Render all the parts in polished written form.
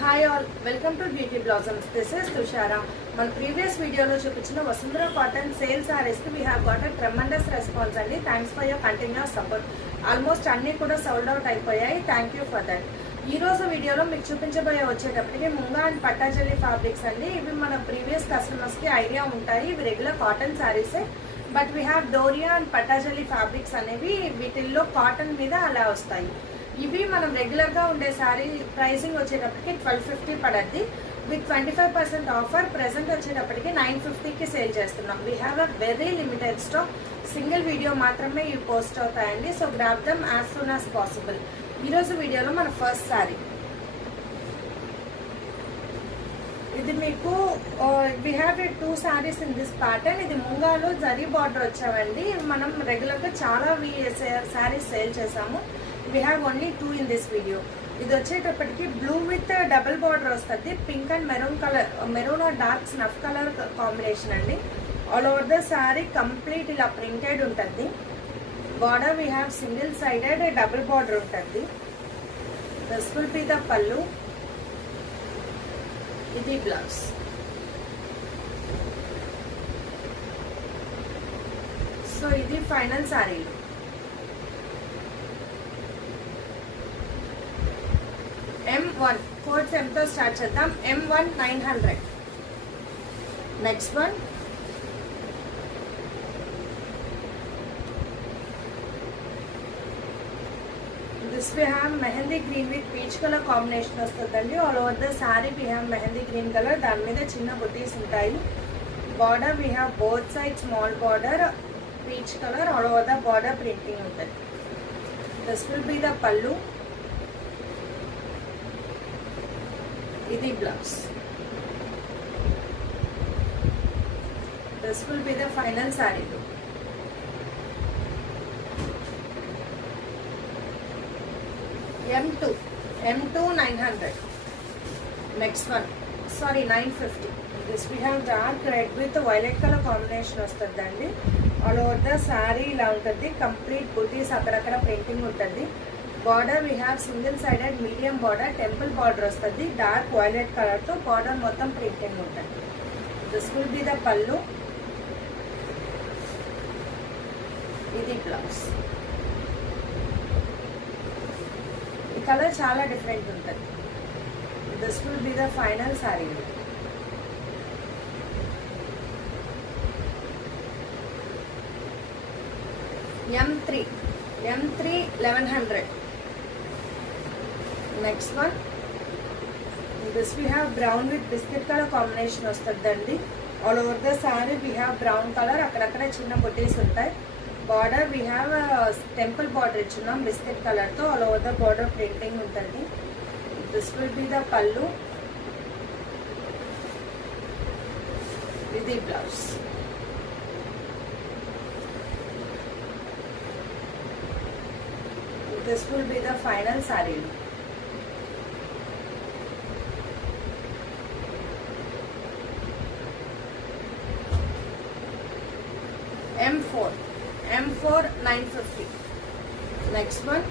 Hi all, welcome to beauty blossoms. This is Tushara. మన previous వీడియోలో చూపించిన వసుంధర కాటన్ సేల్ సారీస్కి we have got a tremendous response అండి. Thanks for your continuous support. Almost అన్నీ కూడా sold out అయిపోయాయి. Thank you for that. ఈ రోజు వీడియోలో మీకు చూపించబోయే వచ్చేటప్పటికి ముంగా అండ్ పట్టాజల్లి ఫ్యాబ్రిక్స్ అండి. ఇవి మన ప్రీవియస్ కస్టమర్స్కి ఐడియా ఉంటాయి. ఇవి రెగ్యులర్ కాటన్ శారీసే, but we have doria and పట్టాజల్లి ఫ్యాబ్రిక్స్ అనేవి వీటిల్లో కాటన్ మీద అలా వస్తాయి. ఇవి మనం రెగ్యులర్గా ఉండే శారీ ప్రైసింగ్ వచ్చేటప్పటికి 1250 పడద్ది. విత్ 25% ఆఫర్ ప్రెసెంట్ వచ్చేటప్పటికి 950కి సేల్ చేస్తున్నాం. We have a very limited stock. Single video మాత్రమే ఇవి పోస్ట్ అవుతాయండి. So grab dum as soon as possible. ఈరోజు వీడియోలో మన ఫస్ట్ శారీ ఇది మీకు we have two saris in this pattern. ఇది ముంగాలో జరీ బార్డర్ వచ్చామండి. మనం రెగ్యులర్గా చాలా శారీస్ సేల్ చేసాము. We have only 2 in this video. ఇది వచ్చేటప్పటికి బ్లూ విత్ డబుల్ బార్డర్ వస్తుంది. Pink and maroon colour, maroon are dark snuff colour combination అండి. All over the sari complete ఇలా ప్రింటెడ్ ఉంటుంది. Border we have single sided double border ఉంటుంది. This will be the pallu. ఇది blouse. So ఇది final sari. M1 codes ఎంతో start చేద్దాం. M1 900. Next one this we have mehndi green with peach colour combination వస్తుందండి. All over the sari we have mehndi green colour. దాని మీద చిన్న బుటీస్ ఉంటాయి. Border we have both side small border peach colour. All over the border printing ఉంటుంది. This will be the pallu. ఇది blouse. This will be the final sari look. M2 900. Next one 950. This we have dark red with violet colour combination వస్తుందండి. All over the sari ఇలా ఉంటుంది. కంప్లీట్ బుటీస్ అక్కడక్కడ ప్రింటింగ్ ఉంటుంది. Border we have single sided medium border, temple border వస్తుంది. Dark violet కలర్తో బార్డర్ మొత్తం ప్రింటింగ్ ఉంటుంది. This will be the pallu. ఇది బ్లౌజ్. ఈ కలర్ చాలా డిఫరెంట్ ఉంటుంది. This will be the final sari. M3 1100. Next one this we have brown with biscuit colour combination వస్తుందండి. All over the sari we have brown colour. అక్కడక్కడ చిన్న బుటీస్ ఉంటాయి. Border we have temple border ఇచ్చున్నాం biscuit కలర్తో. All over the border printing ఉంటుంది. This will be the pallu. ఇది blouse. This will be the final saree. M4 950. Next one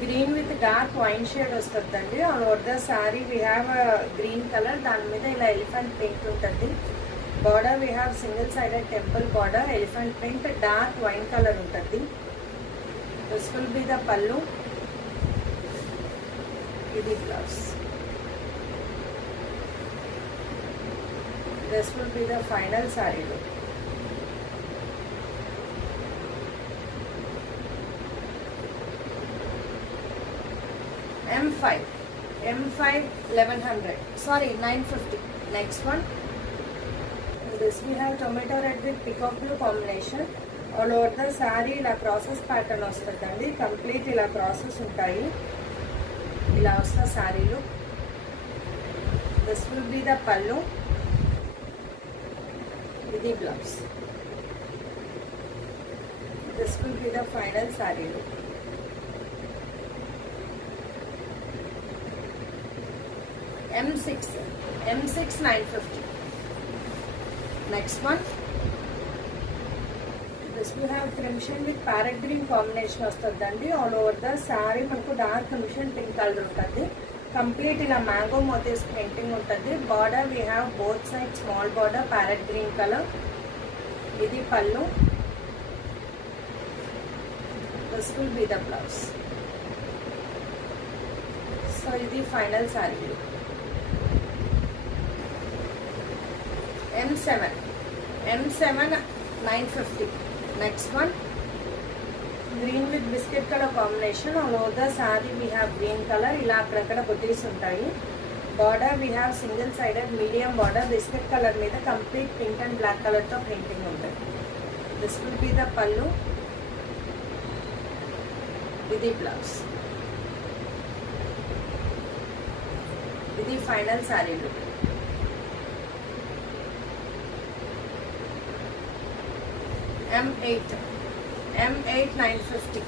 green with dark wine shade వస్తుందండి. All over the sari we have green colour. దాని మీద ఇలా elephant print ఉంటుంది. Border we have single sided temple border, elephant print, dark wine colour ఉంటుంది. This will be the pallu. Idi blouse. This will be the final saree look. M5 1100. 950. Next one. This we have tomato red with peacock blue combination. All over the sari ఇలా crosses pattern వస్తుందండి. Complete ఇలా crosses ఉంటాయి. ఇలా వస్తుంది శారీలు. This will be the pallu. ఇది blouse. This will be the final శారీలు. M6 950. Next one this we have crimson with parrot green combination వస్తుందండి. ఆల్ ఓవర్ ద శారీ మనకు డార్క్ మిషన్ పింక్ కలర్ ఉంటుంది. కంప్లీట్ ఇలా మ్యాంగో మోతీస్ ప్రింటింగ్ ఉంటుంది. Border we have both side small border parrot green colour. ఇది pallu. This will be the blouse. So ఇది final sari. M7 950. Next one green with biscuit colour combination. All over the sari we have green colour. ఇలా అక్కడక్కడ బుటీస్ ఉంటాయి. Border we have single sided medium border biscuit colour మీద complete pink and black కలర్తో printing ఉంటుంది. This will be the pallu. ఇది blouse. ఇది final sari look. M8 950.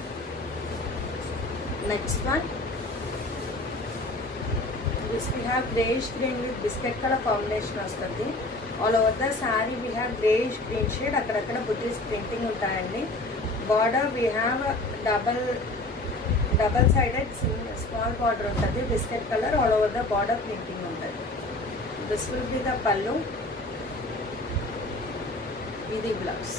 Next one, this we have greyish green with biscuit color combination వస్తుంది. All over the sari we have greyish green shade. అక్కడక్కడ butis printing ఉంటాయండి. Border we have double sided small border ఉంటుంది biscuit colour. All over the border printing ఉంటుంది. This will be the pallu. ఇది blouse.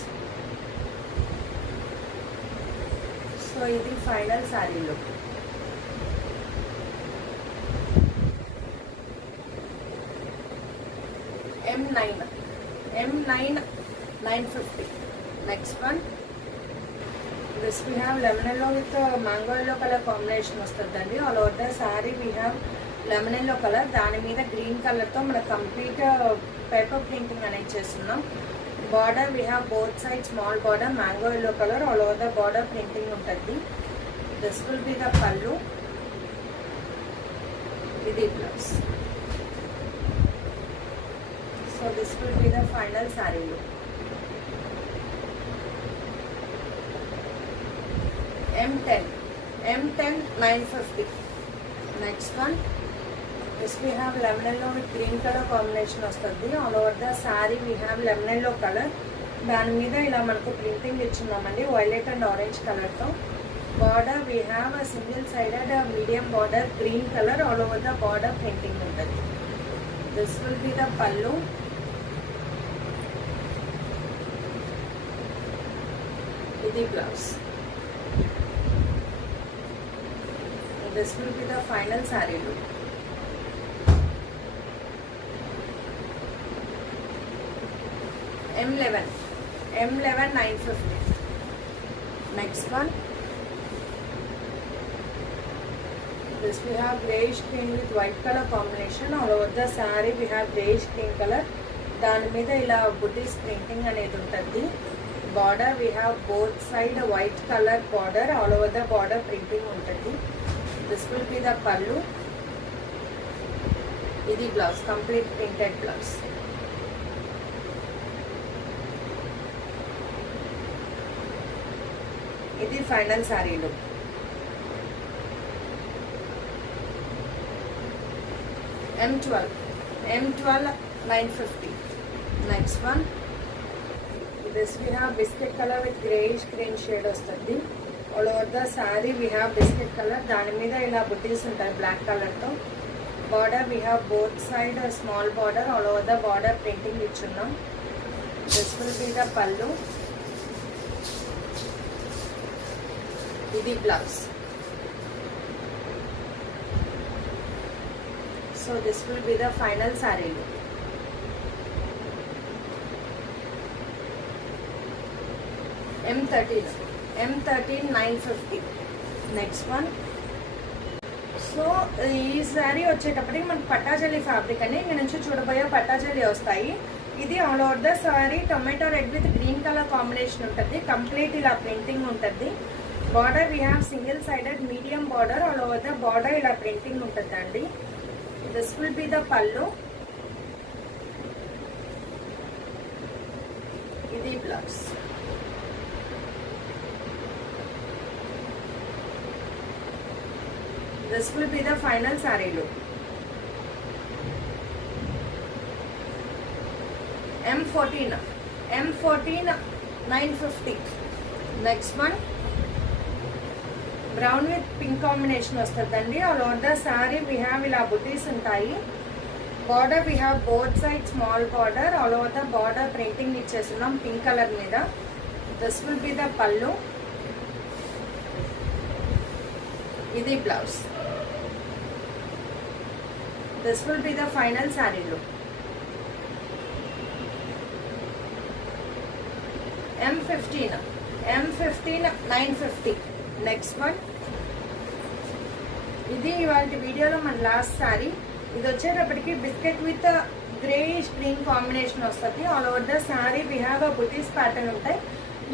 So ఇది final sari look. M9 950. Next one this we have lemon yellow with mango yellow colour combination వస్తుందండి. All over the sari we have lemon yellow colour. దాని మీద గ్రీన్ కలర్తో మన complete paper printing అనేది చేస్తున్నాం. Border we have both side small border mango yellow colour. All over the border printing ఉంటుంది. This will be the pallu. ఇది blouse. So this will be the final sari look. M10 950. Next one this we have lemon yellow with green colour combination వస్తుంది. All over the sari we have lemon yellow colour. దాని మీద ఇలా మనకు printing ఇచ్చున్నామండి violet and orange కలర్తో. Border we have a single sided medium border green colour. All over the border printing ఉంటుంది. This will be the pallu. ఇది blouse. This will be the final sari look. M11 950. Next one, this we have greyish green with white color combination. All over the saree we have greyish green color. దాని మీద ఇలా బుటీస్ printing అనేది ఉంటుంది. Border we have both side white colour border. All over the border printing ఉంటుంది. This will be the pallu. ఇది blouse, complete printed blouse. ఇది final sari look. M12 950. Next one, this we have biscuit colour with greyish green shade వస్తుంది. All over the sari we have biscuit colour. దాని మీద ఇలా బుటీస్ ఉంటాయి black కలర్తో. Border we have both side small border. All over the border printing ఇచ్చున్నాం. This will be the pallu. ఇది blouse. So this will be the final sari look. M13 950. Next one, so ఈ శారీ వచ్చేటప్పటికి మనకి పట్టాజలి ఫ్యాబ్రిక్ అని ఇక్కడ నుంచి చూడబోయే పట్టాజలి వస్తాయి. ఇది all over the sari tomato red with green colour combination ఉంటుంది. కంప్లీట్ ఇలా ప్రింటింగ్ ఉంటుంది. Border we have single sided medium border. All over the border ఇలా ప్రింటింగ్ ఉంటుందండి. This will be the pallu. ఇది blouse. This will be the final sari look. M14 950. Next one, brown with pink combination వస్తుందండి. All over the sari we have ఇలా బుటీస్ ఉంటాయి. Border we have both side small border. All over the border printing ఇచ్చేస్తున్నాం pink colour మీద. This will be the pallu. ఇది blouse. This will be the final sari look. M15 950. Next one. ఇది ఇవాళ వీడియోలో మన last sari. ఇది వచ్చేటప్పటికి biscuit with greyish green combination వస్తుంది. All over the sari we have a butis pattern ఉంటాయి.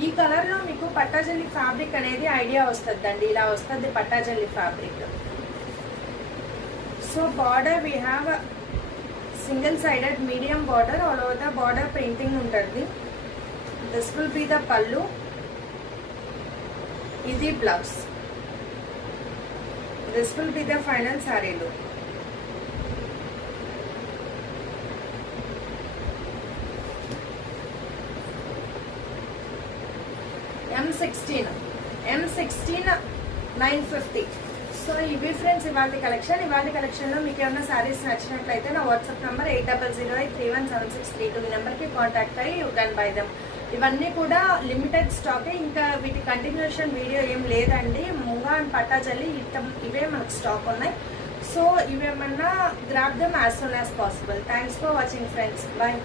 ఈ కలర్లో మీకు పట్టాజల్లి ఫ్యాబ్రిక్ అనేది ఐడియా వస్తుందండి. ఇలా వస్తుంది పట్టాజల్లి fabric. So border we have single sided medium border. All over the border printing ఉంటుంది. This will be the pallu. ఇది blouse. This will be the final sari look. M16 950. So ఇవి ఫ్రెండ్స్ ఇవాళ కలెక్షన్. ఇవాళ కలెక్షన్లో మీకు ఏమైనా శారీస్ నచ్చినట్లయితే నా వాట్సాప్ నెంబర్ 8008317632 ఈ నెంబర్కి కాంటాక్ట్ అయ్యి యూ కెన్ బై దమ్. ఇవన్నీ కూడా లిమిటెడ్ స్టాకే. ఇంకా వీటి కంటిన్యూషన్ వీడియో ఏం లేదండి. ముంగా అండ్ పట్టాజల్లి ఇవే మనకు స్టాక్ ఉన్నాయి. సో ఇవేమన్నా grab them as soon as possible. Thanks for watching friends. Bye.